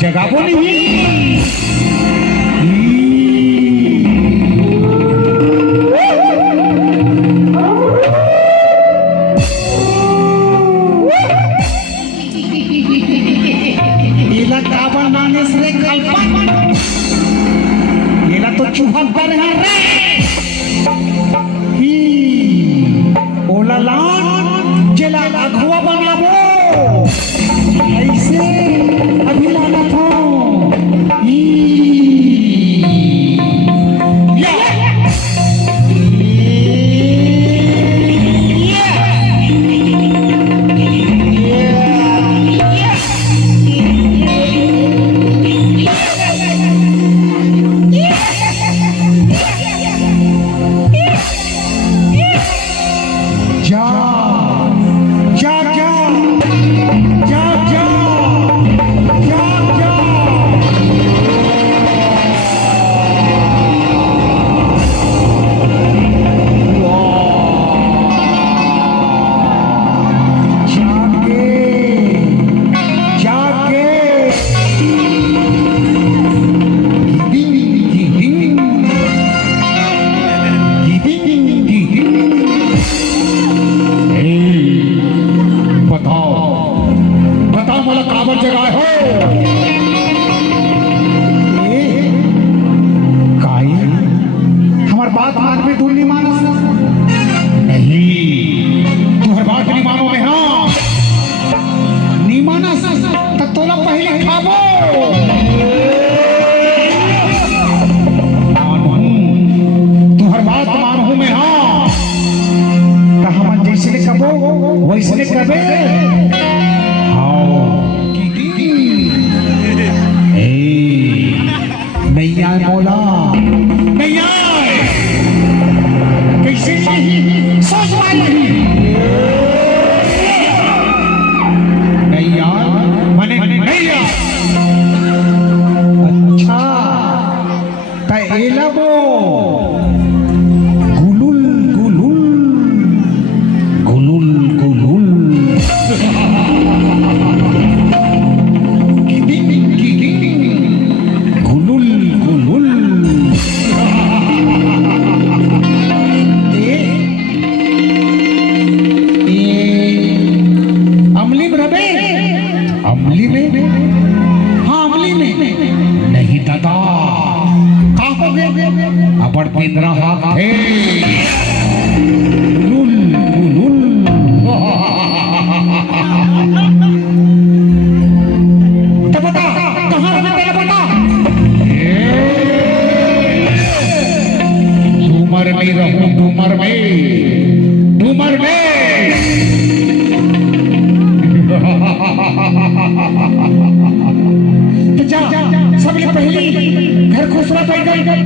जगह बोली तो चूहा कर ओला लान जेला अघुआ बनाबो ऐसे अभी लाना था वैसे कबे नहीं आए मौला नहीं आए कैसे सोच नहीं यार मने नहीं यार अच्छा एलाबो अपर पिंदरा हाथ है लुल लुल तो बता कहां है तेरा बता डूमर में रहूं, डूमर में, डूमर में। तो जा सबले पहले घर खुसरा बैठ गई।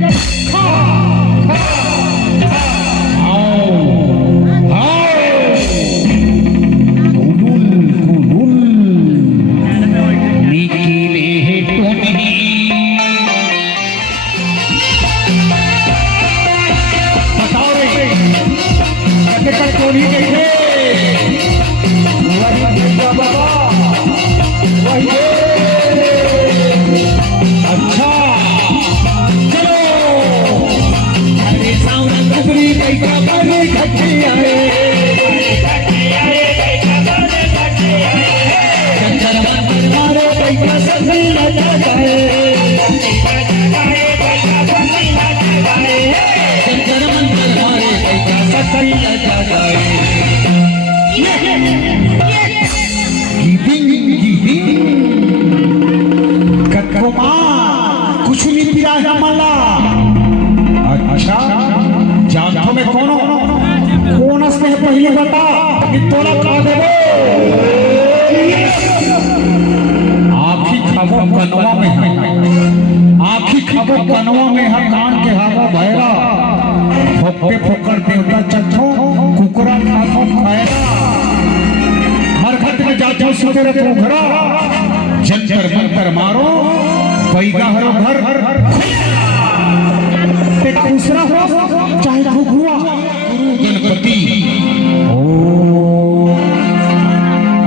कुछ नहीं पिया है माला। अच्छा जागो में कौन से पहले बता तोला खा देबो। आँखी खाबो कनवा में है, आँखी खाबो कनवा में है, कान के हावो भैरा, फोके फोकर देवता चट्ठो कुकरा खाथो खाएगा। मरघट में जातो सुतेरे तो घरा, जंतर मंतर मारो पैगा हरो घर। एक दूसरा हो चाहे घुघुआ गणपति ओ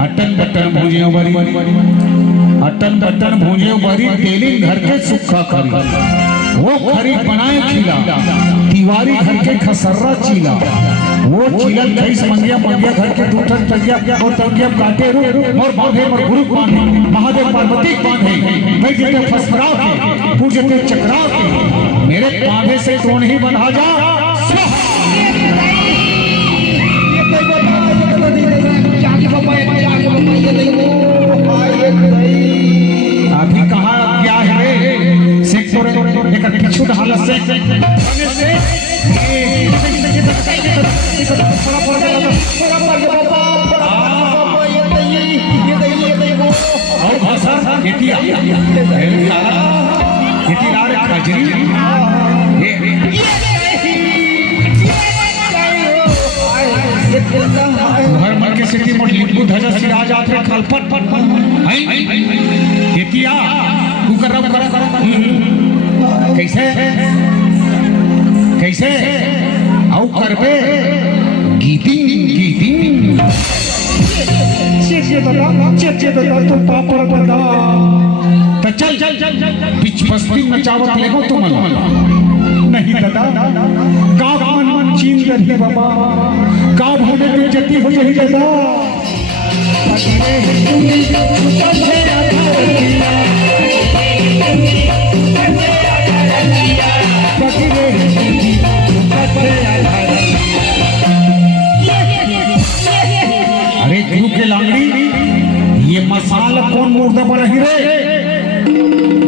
अटन बटन भूजियो बरी, अटन बटन भूजियो बरी, तेली घर के सुखा खरी, वो खरी बनाए खिला, तिवारी घर के खसर्रा चीला, वो चीला खईस मंगिया मंगिया घर के दूठन तगिया और तगिया काटे रू और बांधे और गुरु बांधे, महादेव पार्वती बांधे, मैं जेते फसफरा के पूजते चक्रा के, मेरे कांधे से तो नहीं बंधा जा। अभी कहाँ क्या है सेक्टर एक पिछू ढाल से और भाषा खेती खजरी हर मन के सिटी मोट लिंबू धजा सिरा जात रे खलपट खेती तू कर कैसे कैसे औ करबे गीती गीती चेचे दादा तो पापड़ दादा तो चल बीच बस्ती नचावत लेगो तुम नहीं दादा गाँव मन चीन रही बाबा, गाँव होने में जती हो यही दादा। अरे गुरु के लांगड़ी ये मसाला कौन मुर्दा बना ही रे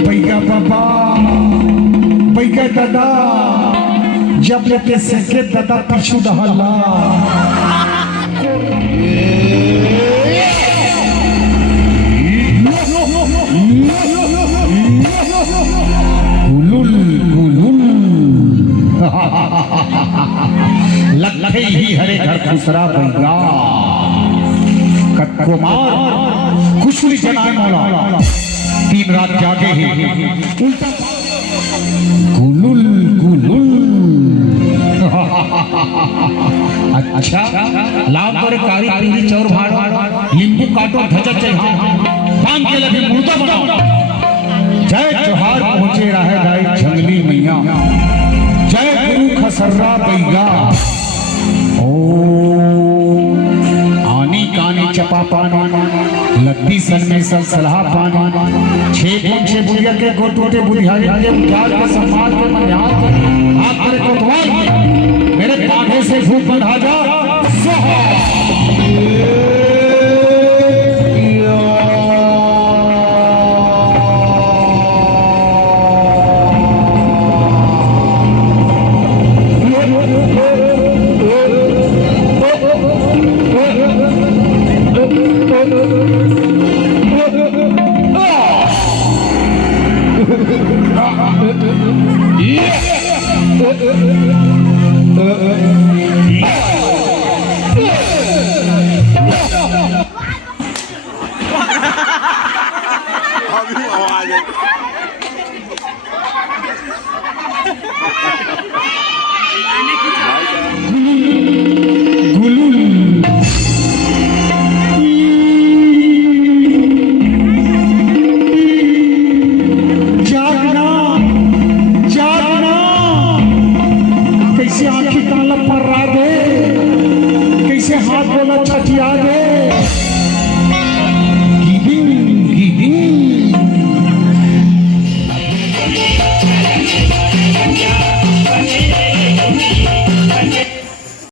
भैया बाबा भैया दादा, जब लेते सेके दादा पिछू दहला लखे ही हरे घर खुसरा भैया कुमार कुशली जनाए मौला, तीन रात जागे ही उल्टा गुलुल गुलुल। अच्छा लाव तोरे कारी पीली चौर भाड़ो, नींबू काटो धजा चढ़ा, बांध के लगे मुर्दा बनाओ। जय जोहार पहुंचे रहे गाय जंगली मैया, जय गुरु खसर्रा बैगा। ओ आनी कानी चपा पानी, लद्दी सन में सलसला पानी, छे बुढ़िया के गोटोटे बुढ़ियारी के उठार के सम्मान के मन्यार के हाथ करे कोतवाल मेरे कांधे से भूख बंधा जा। अभी